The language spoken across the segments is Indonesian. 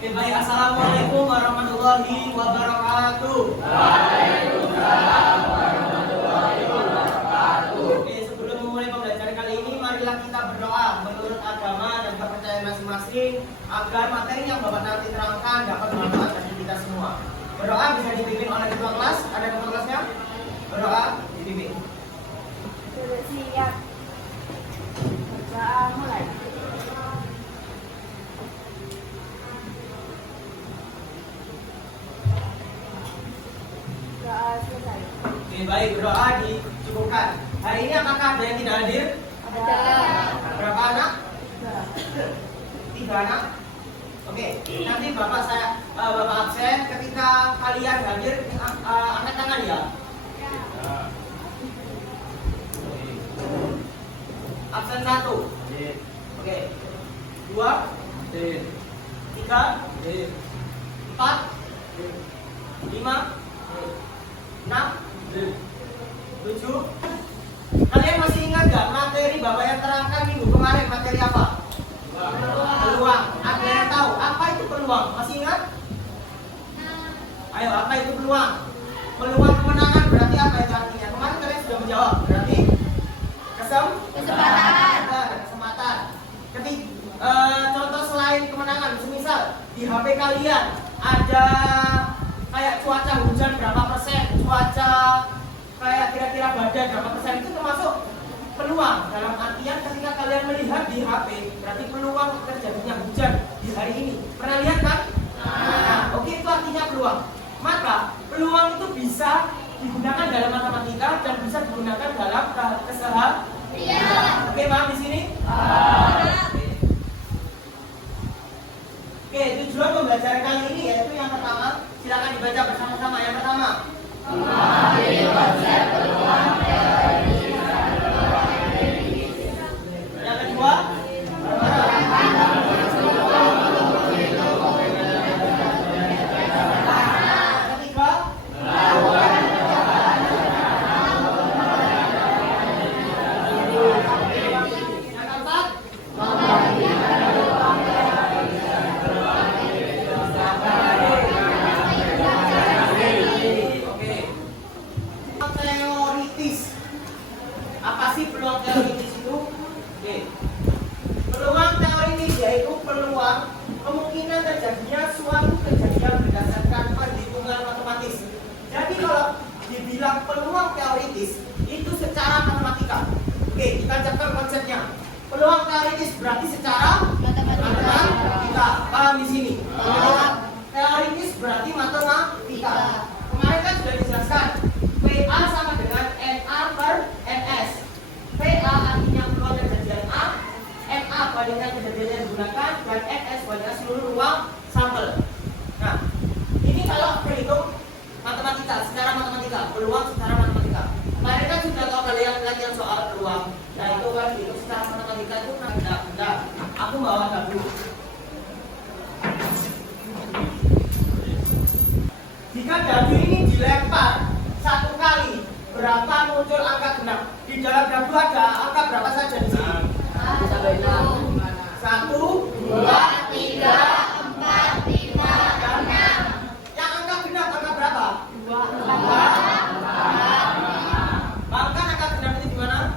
Oke, baik. Assalamualaikum warahmatullahi wabarakatuh. Waalaikumsalam warahmatullahi wabarakatuh. Oke, sebelum memulai pembelajaran kali ini, marilah kita berdoa menurut agama dan kepercayaan masing-masing agar materi yang Bapak nanti terangkan dapat bermanfaat bagi kita semua. Berdoa bisa dipimpin oleh ketua kelas. Ada ketua kelasnya? Berdoa dipimpin. Sudah siap. Berdoa mulai. Doa selesai. Oke, baik. Berdoa dicukupkan. Hari ini apakah ada yang tidak hadir? Ada. Berapa anak? 3. 3 anak. Oke, nanti Bapak absen ketika kalian hadir angkat tangan ya. Absen 1. Oke. 2, 3, 4, 5, 6, 7. Kalian masih ingat nggak materi Bapak yang terangkan minggu kemarin? Materi apa? Peluang. Ada yang tahu apa itu peluang? Masih ingat? Ayo, apa itu peluang? Peluang kemenangan berarti apa itu artinya? Kemarin kalian sudah menjawab. Berarti kesempatan. Contoh selain kemenangan, misal di HP kalian ada kayak cuaca hujan berapa persen, cuaca kayak kira-kira badai berapa persen, itu termasuk peluang. Dalam artian ketika kalian melihat di HP, berarti peluang terjadinya hujan di hari ini. Pernah lihat kan? Nah, oke, itu artinya peluang. Maka peluang itu bisa digunakan dalam matematika dan bisa digunakan dalam keseharian. Oke, paham di sini? Oke, tujuan pembelajaran kali ini yaitu yang pertama, silakan dibaca bersama-sama. Yang pertama, Memahami konsep peluang teori. yang kedua, ketiga, yang keempat, oke. Teoritis. Apa sih peluang teoritis itu? Oke. Peluang teoritis yaitu peluang kemungkinan terjadinya suatu kejadian berdasarkan perhitungan matematis. Jadi kalau dibilang peluang teoritis itu secara matematika. Oke, kita cekkan konsepnya. Peluang teoritis berarti secara matematika. Paham di sini? Teoritis berarti matematika. Kemarin kan sudah dijelaskan. PA sama dengan NA per NS. PA artinya peluang kejadian A, NA bandingkan kejadian yang digunakan, dan NS bandingkan seluruh ruang sampel. Nah, ini kalau berhitung matematika, secara matematika, peluang secara matematika. Kemarin kan sudah tahu kalian latihan soal peluang. Nah, itu kan hitung secara matematika itu enggak. Aku bawa tabel. Jika dadu ini dilempar satu kali, berapa muncul angka genap? Di dalam dadu ada angka berapa saja di sini? 1, 2, 3, 4, 5, 6. Yang angka genap angka berapa? 2. Bahkan angka genap itu gimana?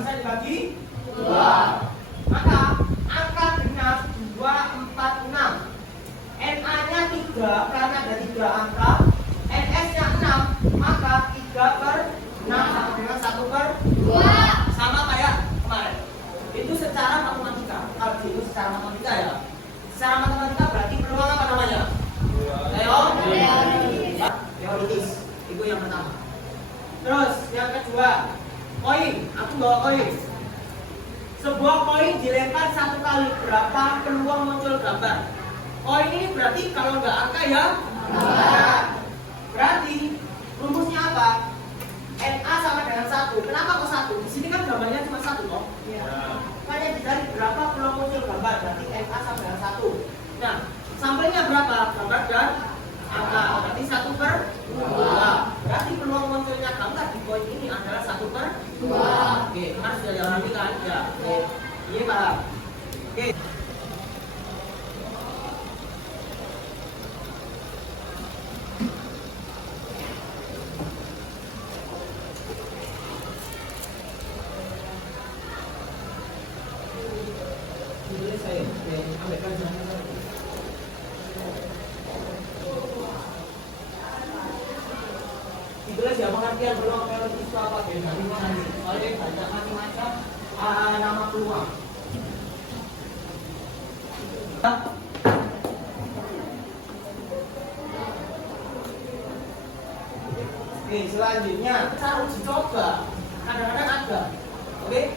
Bisa dibagi 2. Maka angka genap 2, 4, 6. NA-nya 3 karena ada 3 angka. NS-nya 6, maka 3 per 6 sama dengan 1 per 2. Sama kayak kemarin. Itu secara matematika. Kalau itu secara matematika ya. Secara matematika berarti peluang apa namanya? Teoritis. Itu yang pertama. Terus yang kedua, koin. Aku bawa koin. Sebuah koin dilempar satu kali, berapa peluang muncul gambar? Koin ini berarti kalau nggak angka ya? Berarti rumusnya apa? NA sama dengan 1. Kenapa kok 1? Di sini kan gambarnya cuma 1 kok. Makanya dicari berapa peluang muncul gambar. Berarti NA sama dengan 1. Nah, sampelnya berapa? Gambar dan angka. Berarti 1 per 2. Berarti peluang munculnya gambar di koin ini adalah 1 per 2. Oke, kemarin sudah dialami kan? Ya. Oke. Iya, Pak. Oke. pengertian peluang teoritis itu apa? Dari mana nih? Kalian baca macam-macam nama peluang. Oke, selanjutnya cara uji coba. Kadang-kadang ada. Oke?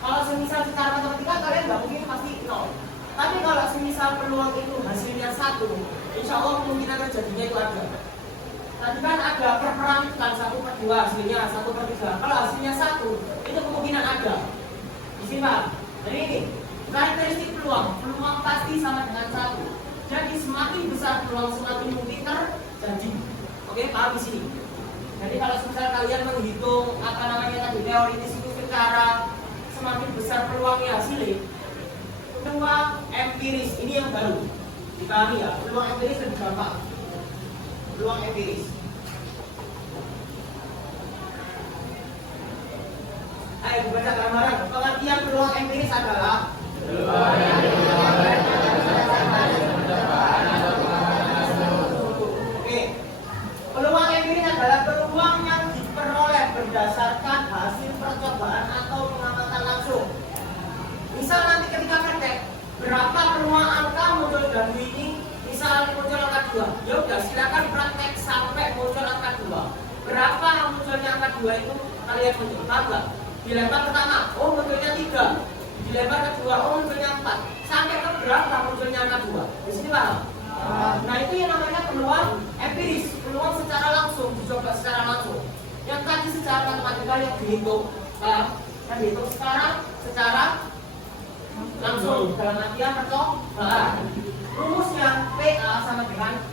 Kalau semisal secara matematika kalian nggak mungkin pasti 0. Tapi kalau semisal peluang itu hasilnya 1, insya Allah kemungkinan terjadinya itu ada. Tadi kan ada perperamitkan 1/2 hasilnya 1/3. Kalau hasilnya 1, itu kemungkinan ada. Di sini Pak. Jadi ini karakteristik peluang. Peluang pasti sama dengan 1. Jadi semakin besar peluang semakin mungkin terjadi. Oke, paham di sini. Jadi kalau semisal kalian menghitung apa namanya tadi teoritis itu secara semakin besar peluangnya hasilnya, peluang empiris ini yang baru dipahami ya. Peluang empiris lebih gampang. Peluang empiris. Ayo dibaca gambaran. Pengertian peluang empiris adalah peluang empiris adalah peluang yang diperoleh berdasarkan hasil percobaan atau pengamatan langsung. Misal nanti ketika praktek, berapa peluang angka muncul dari ini? Misal muncul angka 2, ya udah silakan praktek sampai muncul angka 2. Berapa munculnya angka 2 itu kalian muncul? Tambah. Dilempar pertama, oh munculnya 3. Dilempar kedua, oh munculnya 4. Sampai ke berapa munculnya angka 2? Di sini paham? Nah itu yang namanya peluang empiris, peluang secara langsung, dicoba secara langsung. Yang tadi secara matematika yang dihitung, kan dihitung sekarang secara langsung dalam artian percobaan. Rumusnya PA sama dengan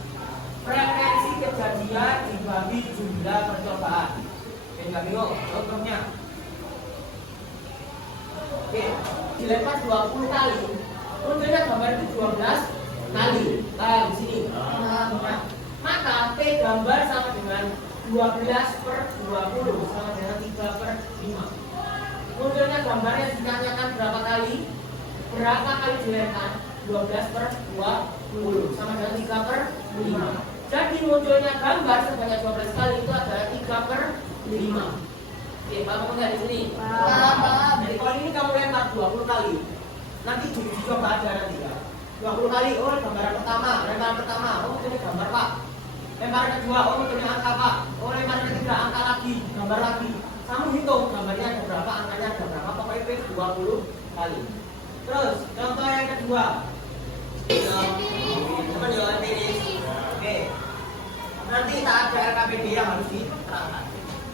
frekuensi kejadian dibagi jumlah percobaan. Oke, nggak bingung? Contohnya, oke, dilempar 20 kali, munculnya gambar itu 12 kali. Nah, di sini. Nah, maka P gambar sama dengan 12/20 sama dengan 3/5. Munculnya gambarnya ditanyakan berapa kali? Berapa kali dilempar? 12/20 sama dengan 3/5. Jadi munculnya gambar sebanyak 12 kali itu adalah 3/5. Oke, paham nggak di sini? Paham. Jadi kalau ini kamu lempar 20 kali, nanti dicoba ada nanti ya. 20 kali, oh gambaran pertama, lemparan pertama, oh munculnya gambar Pak. Lemparan kedua, oh munculnya angka Pak. Oh lemparan ketiga, angka lagi, gambar lagi. Kamu hitung gambarnya ada berapa, angkanya ada berapa, pokoknya 20 kali. Terus contoh yang kedua, teman jawaban ini. Oke, nanti tak ada RKPD yang harus diterangkan.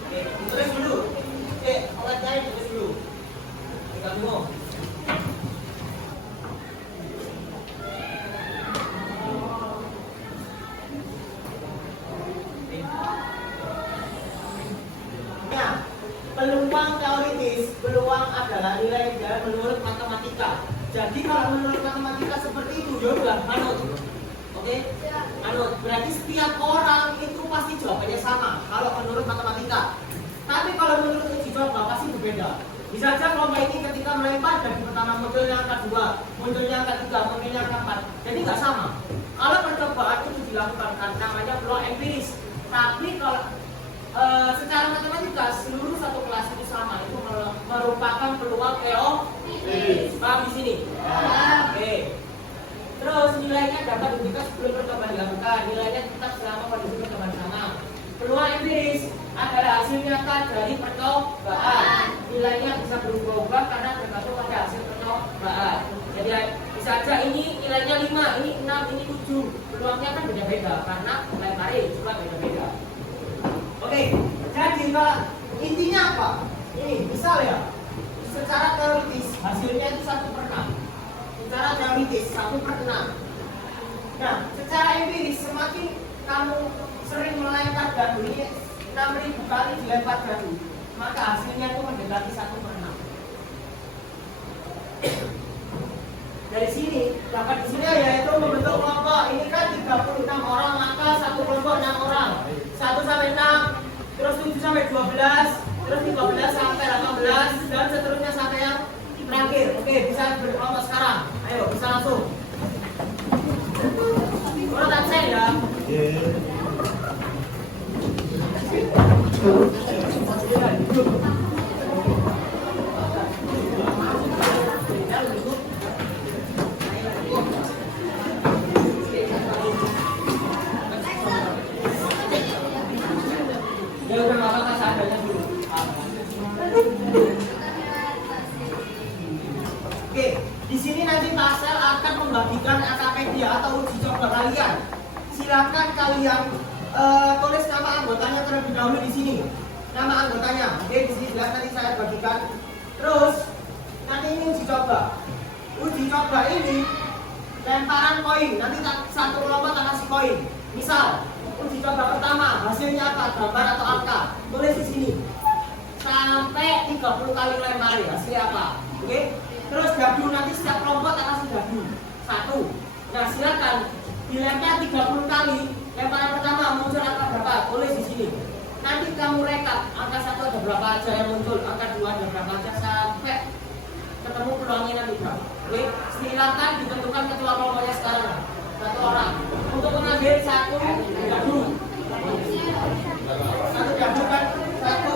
Oke, ditulis dulu. Oke, awalnya ditulis dulu. Kita dulu. Peluang teoritis, peluang adalah nilai menurut matematika. Jadi kalau menurut matematika seperti itu, ya udah manut. Oke? Manut. Berarti setiap orang itu pasti jawabannya sama kalau menurut matematika. Tapi kalau menurut uji coba pasti berbeda. Bisa saja lomba ini ketika melempar dari pertama munculnya angka 2, munculnya angka 3, munculnya angka 4. Jadi nggak sama. Kalau percobaan itu dilakukan namanya peluang empiris. Tapi kalau secara matematika seluruh satu kelas itu sama, itu merupakan peluang teoritis. Paham di sini? Oke. Terus nilainya dapat diberikan sebelum percobaan dilakukan. Nilainya tetap selama kondisi percobaan sama. Peluang empiris adalah hasil nyata dari percobaan. Nilainya bisa berubah-ubah karena tergantung pada hasil percobaan. Jadi bisa aja ini nilainya 5, ini 6, ini 7. Peluangnya kan beda-beda karena lemari juga beda-beda. Oke, jadi Pak, intinya apa? Ini misal ya, secara teoritis hasilnya itu 1/6. Secara teoritis 1/6. Nah, secara empiris semakin kamu sering melempar dadu ini 6.000 kali dilempar dadu, maka hasilnya itu mendekati 1/6. Dari sini dapat di sini yaitu membentuk kelompok. Ini kan 36 orang, maka satu kelompok 6 orang. 1 sampai 6, terus 7 sampai 12, terus 15 sampai 18 dan seterusnya sampai yang terakhir. Oke, bisa berkelompok sekarang. Ayo, bisa langsung. Urutan saya ya. ya atau uji coba kalian. Silakan kalian tulis nama anggotanya terlebih dahulu di sini. Nama anggotanya. Oke, di sini jelas nanti saya bagikan. Terus nanti ini uji coba. Uji coba ini lemparan koin. Nanti satu kelompok tak kasih koin. Misal uji coba pertama hasilnya apa? Gambar atau angka. Tulis di sini. Sampai 30 kali lempari hasilnya apa? Oke? Terus gabung nanti setiap kelompok tak kasih gabung. 1. Nah, silakan dilempar 30 kali. Lemparan pertama muncul angka berapa? Tulis di sini. Nanti kamu rekap angka 1 ada berapa aja yang muncul, angka 2 ada berapa aja sampai ketemu peluangnya nanti, Bang. Oke? Silakan ditentukan ketua kelompoknya sekarang. 1 orang. Untuk mengambil 1 gabung. 1 gabung kan? 1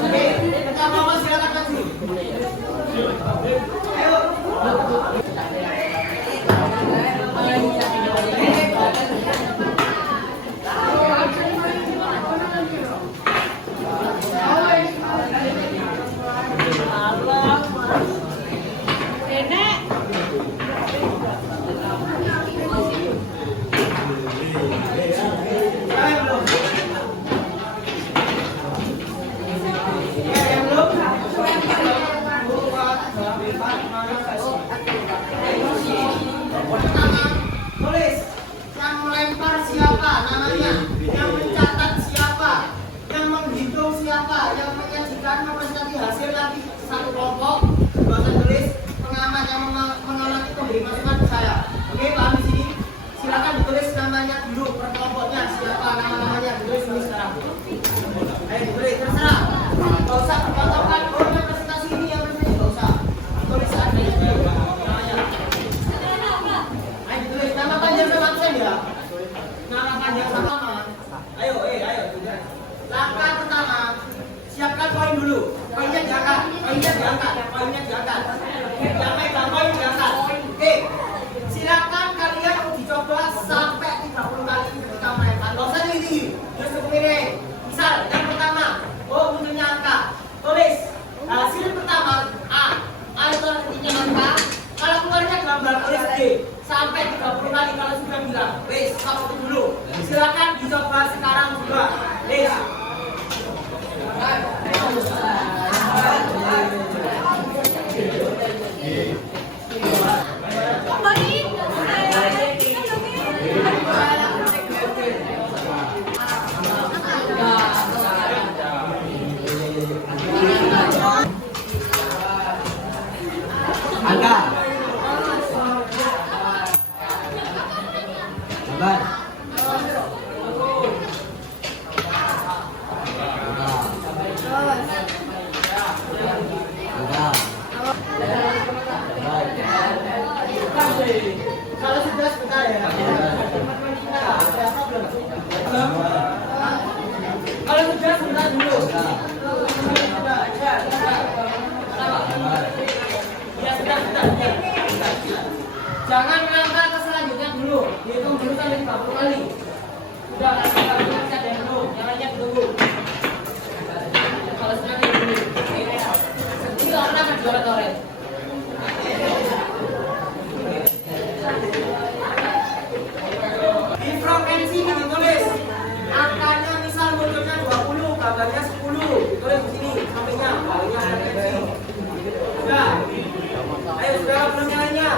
Oke, ketua kelompok silakan kasih. Ayo. Tulis yang melempar siapa namanya, yang mencatat siapa, yang menghitung siapa, yang menyajikan mempresentasi hasil nanti satu kelompok. Gak usah tulis pengamat yang mengamati pemberi masukan ke saya. Oke, paham di sini? Silakan ditulis namanya dulu per kelompoknya siapa namanya ditulis dulu sekarang. Ayo ditulis terserah. Gak usah berpatokan yang presentasi ini yang presentasi gak usah. Tulis aja namanya. Ayo ditulis nama panjang sama absen ya. Nama panjang sama. Ayo. Langkah pertama, siapkan koin dulu. Koinnya diangkat. Yang megang koin diangkat. Oke. Silakan kalian uji coba sampai 30 kali ketika melempar. Gak usah tinggi. Terus cukup ini. Misal yang pertama, munculnya angka. Tulis hasil pertama A. A itu artinya angka. Kalau keluarnya gambar tulis D. Sampai 30 kali kalau sudah bilang. Wes, stop dulu. Silakan dicoba sekarang juga. Wes. Angka. Sabar. Kalau sudah sebentar ya. Kalau sudah sebentar dulu. Ya sudah. Jangan melangkah ke selanjutnya dulu. Dihitung dulu sampai 30 kali. Sudah, bisa ada dulu. Yang lainnya tunggu. Kalau sudah dulu. Ini orang akan coret-coret. Di frekuensi ditulis angkanya misal munculnya 20, gambarnya 10. Ditulis di sini sampingnya, bawahnya frekuensi. Sudah. Ayo saudara belum lainnya.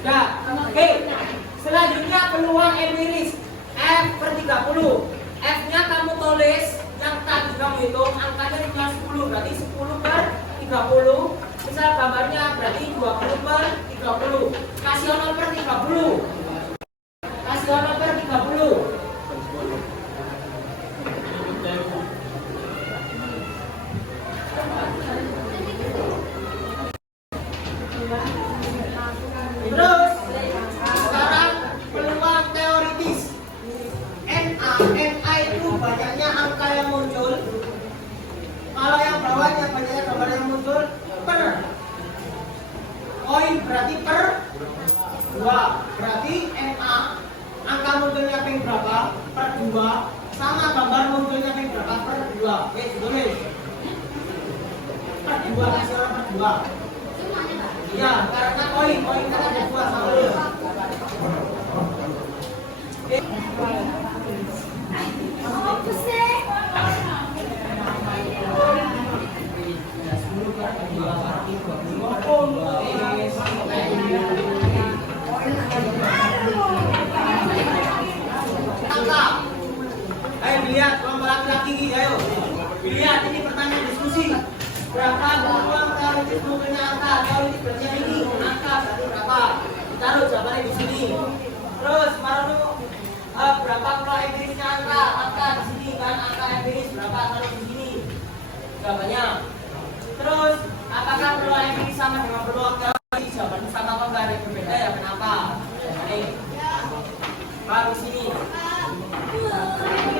Sudah. Oke. Selanjutnya peluang empiris F per 30. F-nya kamu tulis yang tadi kamu hitung angkanya tinggal 10, berarti 10 per 30. Misal gambarnya berarti 20 per 30. Kasih honor per 30. Kasih honor per 30. Terus sekarang peluang teoritis. NA itu banyaknya angka yang muncul. Kalau yang bawahnya banyaknya gambar yang muncul per koin berarti per 2. Berarti NA angka munculnya ping berapa? Per 2 sama gambar munculnya ping berapa? Per 2. Oke, tulis. Per 2 kasih per 2. Ya, karena koin Gak banyak. Terus, apakah peluang ini sama dengan peluang teori? Jawaban sama apa enggak ada yang berbeda ya? Kenapa? Ini baru sini.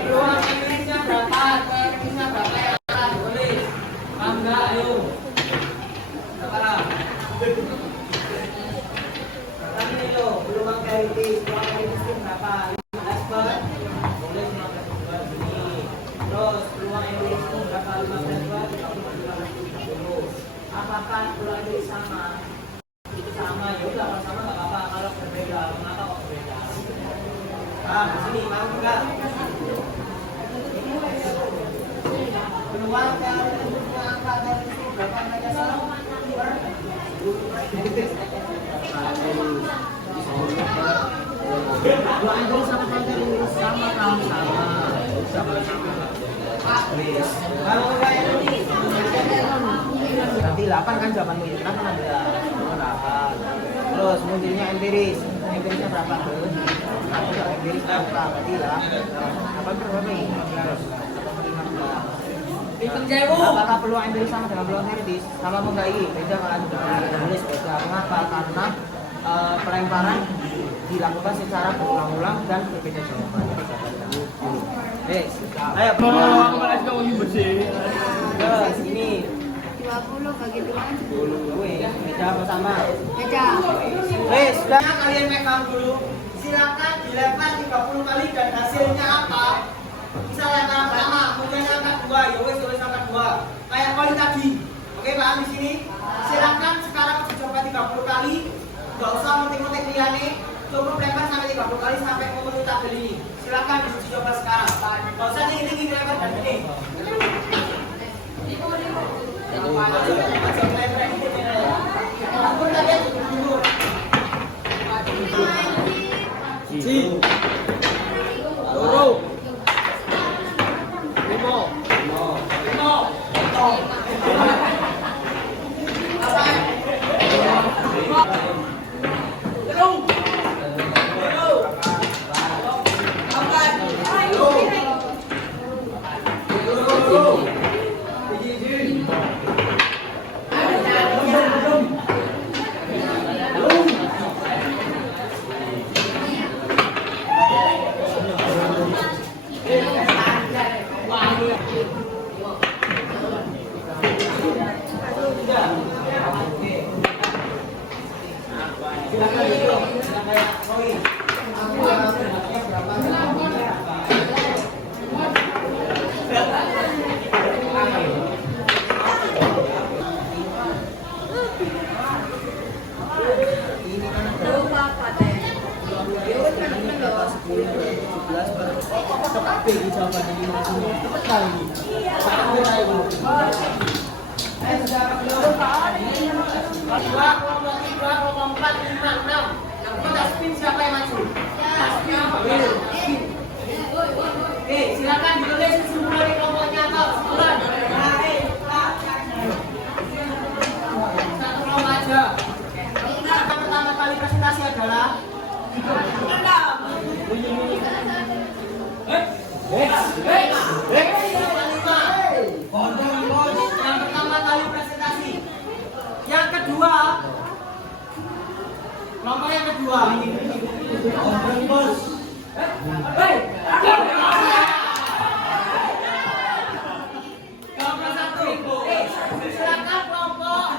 Peluang Indonesia berapa? Teorinya berapa ya? Tulis. Paham enggak? Ayo. Sekarang. Kan ini loh, peluang teoritis. Peluang teoritis itu berapa? 15 per? Tulis 15 per sini. Terus, peluang Indonesia itu berapa? 15 per? 30. Apakah peluang ini sama? Sama, ya udah kalau sama nggak apa-apa. Kalau berbeda, kenapa kok berbeda? Di sini mau enggak? Peluang teori untuk angka dari itu berapa saja salah? Dua anjing sama pantai lurus sama kamu sama. Kalau enggak yang ini, Berarti 8 kan jawabanmu itu kenapa 16? 8. Terus munculnya empiris. Empirisnya berapa tuh? Aku enggak empiris berapa? Berarti lah. Apa berapa nih? 15. Apakah peluang empiris sama dengan peluang teoritis? Sama apa enggak ini? Beda kalau ada tulis beda. Mengapa? Karena pelemparan dilakukan secara berulang-ulang dan berbeda jawaban. Ayo, terus ini 20 bagi 2. beda apa sama? Beda. wes, sudah kalian pegang dulu. Silakan dilempar 30 kali dan hasilnya apa? Misalnya angka pertama, kemudian angka 2, ya wes angka 2. Kayak kali tadi. Oke, paham di sini? Silakan sekarang coba 30 kali. Enggak usah menting-menting liane. Coba lempar sampai 30 kali sampai memenuhi tabel ini. Silakan diuji coba sekarang. Enggak usah tinggi-tinggi lempar dan ini. Ampun kalian dulu. Silakan dulu. Silakan koin. Lupa apa deh? Siapa yang maju? Silakan ditulis kesimpulan kelompoknya atau kesimpulan. Satu kelompok aja. Pertama kali presentasi adalah yang pertama kali presentasi. Yang kedua, kelompok yang kedua. Kelompok satu. Silakan kelompok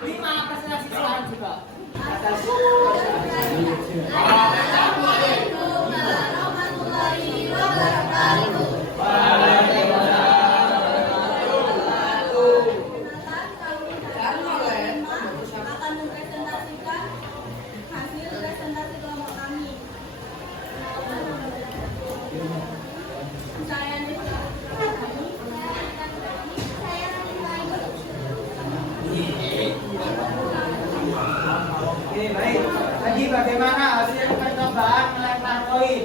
5 presentasi sekarang juga. Akan mempresentasikan hasil presentasi kelompok kami. Saya Oke, baik. Tadi bagaimana hasil percobaan melempar koin?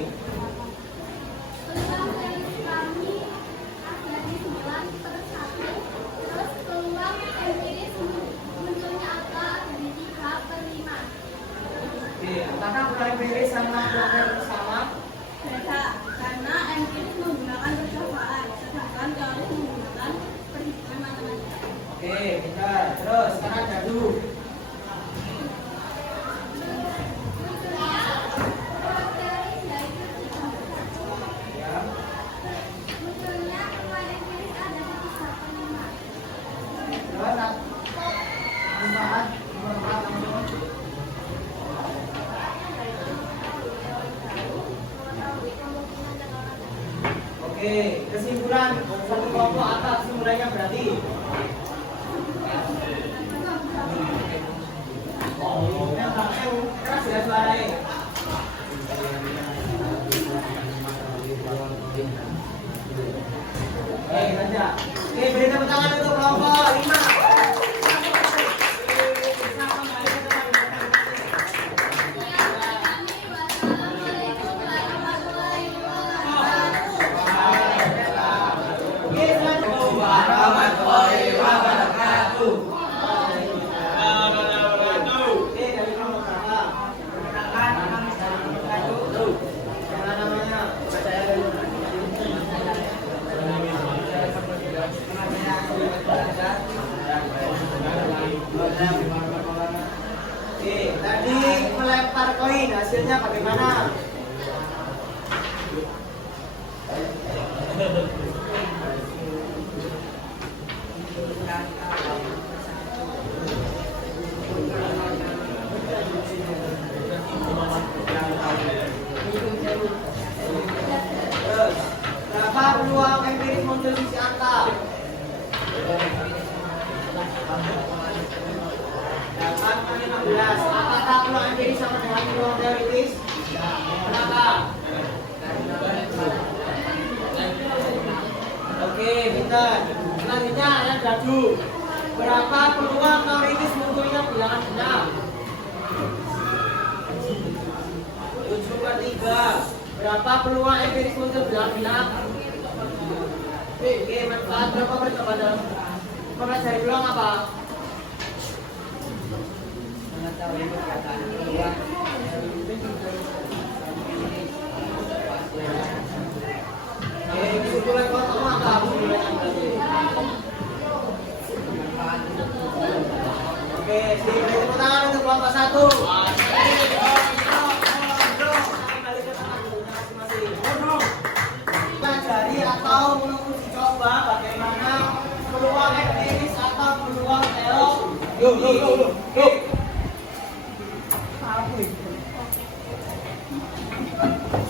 Oke, apakah peluang empiris sama peluang teoritis sama? beda karena empiris menggunakan percobaan, sedangkan teori menggunakan perhitungan Oke, pintar. Terus sekarang jadu. Ya. Munculnya peluang empiris ada di kisah kelima. Terus manfaat. Oke, kesimpulan satu kelompok apa kesimpulannya berarti? Keras ya suaranya. Oke, saja. Oke, beri tepuk tangan untuk kelompok 5. Oke, tadi melempar koin hasilnya bagaimana? Terus, berapa peluang empiris muncul di si angka? 8/16. Apakah peluang empiris sama dengan peluang teoritis? Kenapa? Oke, pintar. Selanjutnya yang jadu. Berapa peluang teoritis munculnya bilangan genap? 7/3. Berapa peluang empiris muncul bilangan genap? Oke, manfaat berapa percobaan dalam mempelajari peluang apa? Oke, kesimpulan kelompok apa? Oke, beri tepuk tangan untuk kelompok 1. Pelajari atau menguji coba bagaimana peluang empiris atau peluang teori.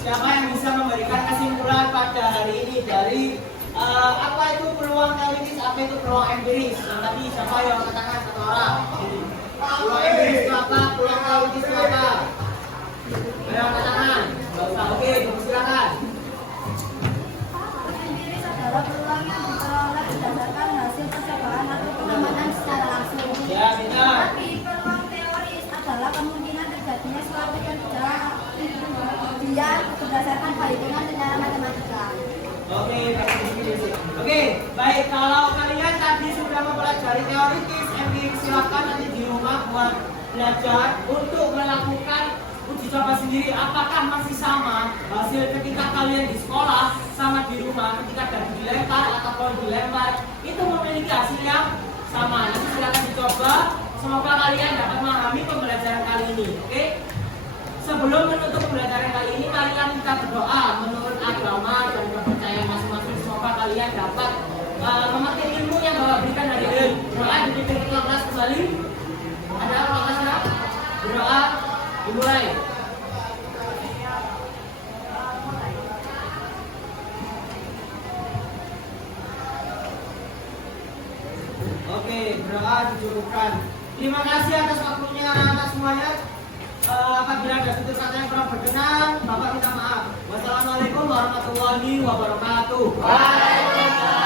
Siapa yang bisa memberikan kesimpulan pada hari ini dari apa itu peluang teoritis, apa itu peluang empiris? Yang tadi siapa yang katakan satu orang? Peluang empiris itu apa? Peluang teoritis itu apa? Yang katakan? Nggak usah. Oke, silakan. Empiris adalah peluang yang diperoleh berdasarkan hasil percobaan atau pengamatan secara langsung. Ya, benar. Tapi peluang teoris adalah kemungkinan terjadinya suatu yang tidak berdasarkan perhitungan secara matematika. Oke, baik. Kalau kalian tadi sudah mempelajari teoritis, empiris, silakan nanti di rumah buat belajar untuk melakukan uji coba sendiri. Apakah masih sama hasil ketika kalian di sekolah sama di rumah ketika dadu dilempar atau koin dilempar itu memiliki hasil yang sama? Nanti silakan dicoba. Semoga kalian dapat memahami pembelajaran kali ini. Oke? Sebelum menutup pembelajaran kali ini, kalian kita berdoa menurut agama dan kepercayaan masing-masing. Semoga kalian dapat memetik ilmu yang Bapak berikan hari ini. Doa dipimpin ke kelas kembali. Ada kelasnya? Berdoa dimulai. Oke, berdoa dicukupkan. Terima kasih atas waktunya atas semuanya. Apabila ada satu kata yang kurang berkenan, Bapak minta maaf. Wassalamualaikum warahmatullahi wabarakatuh. Waalaikumsalam.